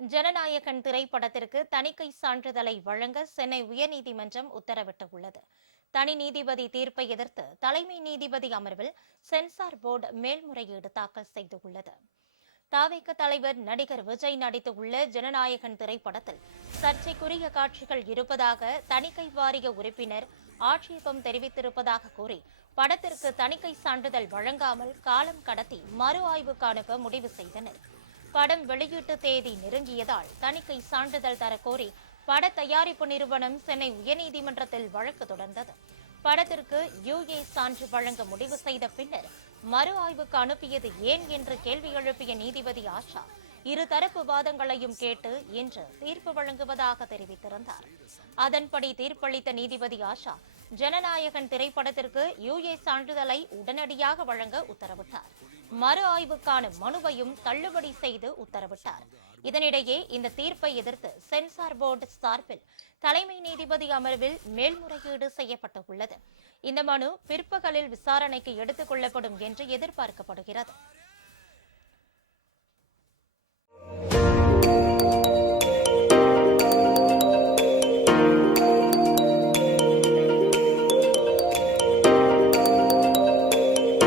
ஜனநாயகன் திரைப்படத்திற்கு தணிக்கை சான்றிதழை வழங்க சென்னை உயர்நீதிமன்றம் உத்தரவிட்டுள்ளது. தனி நீதிபதி தீர்ப்பை எதிர்த்து தலைமை நீதிபதி அமர்வில் சென்சார் போர்டு மேல்முறையீடு தாக்கல் செய்துள்ளது. தவிக தலைவர் நடிகர் விஜய் நடித்துள்ள ஜனநாயகன் திரைப்படத்தில் சர்ச்சைக்குரிய காட்சிகள் இருப்பதாக தணிக்கை வாரிய உறுப்பினர் ஆட்சேபம் தெரிவித்திருப்பதாக கூறி படத்திற்கு தணிக்கை சான்றிதழ் வழங்காமல் காலம் கடத்தி மறு ஆய்வுக்கு அனுப்ப முடிவு செய்தனர். படம் வெளியீட்டு தேதி நெருங்கியதால் தணிக்கை சான்றிதழ் தரக்கோரி பட தயாரிப்பு நிறுவனம் சென்னை உயர்நீதிமன்றத்தில் வழக்கு தொடர்ந்தது. படத்திற்கு யுஏ சான்று வழங்க முடிவு செய்த பின்னர் மறு ஆய்வுக்கு அனுப்பியது ஏன் என்று கேள்வி எழுப்பிய நீதிபதி ஆஷா இருதரப்பு வாதங்களையும் கேட்டு இன்று தீர்ப்பு வழங்குவதாக தெரிவித்திருந்தார். அதன்படி தீர்ப்பளித்த நீதிபதி ஆஷா ஜனநாயகன் திரைப்படத்திற்கு யுஏ சான்றிதழை உடனடியாக வழங்க உத்தரவிட்டார். மறு ஆய்வுக்கான மனுவையும் தள்ளுபடி செய்து உத்தரவிட்டார். இதனிடையே இந்த தீர்ப்பை எதிர்த்து சென்சார் போர்டு சார்பில் தலைமை நீதிபதி அமர்வில் மேல்முறையீடு செய்யப்பட்டுள்ளது. இந்த மனு பிற்பகலில் விசாரணைக்கு எடுத்துக் கொள்ளப்படும் என்று எதிர்பார்க்கப்படுகிறது.